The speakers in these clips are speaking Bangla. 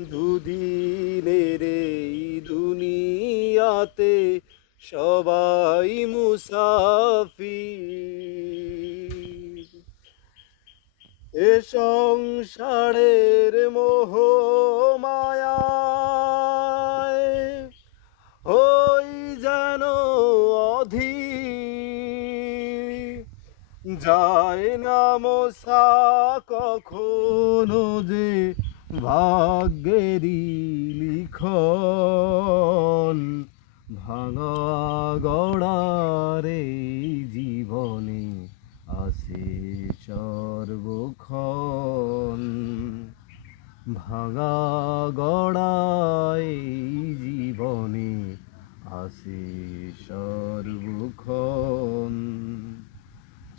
দুদিনের এই দুনিয়াতে সবাই মুসাফির। এ সংসারের মোহ মায়ায় হই যেন অধীর। যায় না মশা কখনো যে ভাগ্যেরই লিখন। ভাঙা গড়ার এই জীবনে আছে সর্বক্ষণ। ভাঙা গড়াই জীবনে আসে সর্বক্ষণ।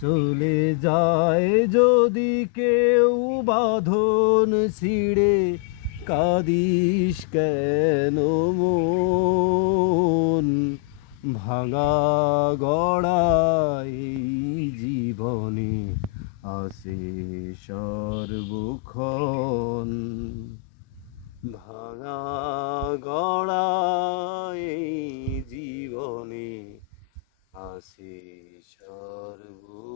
চলে যায় যদি কেউ বাঁধন ছিঁড়ে, কাঁদিস কেন মন। ভাঙা গড়াই জীবনে আসে সর্বক্ষণ। ভাঙা গড়াই জীবনে আসে সর্ব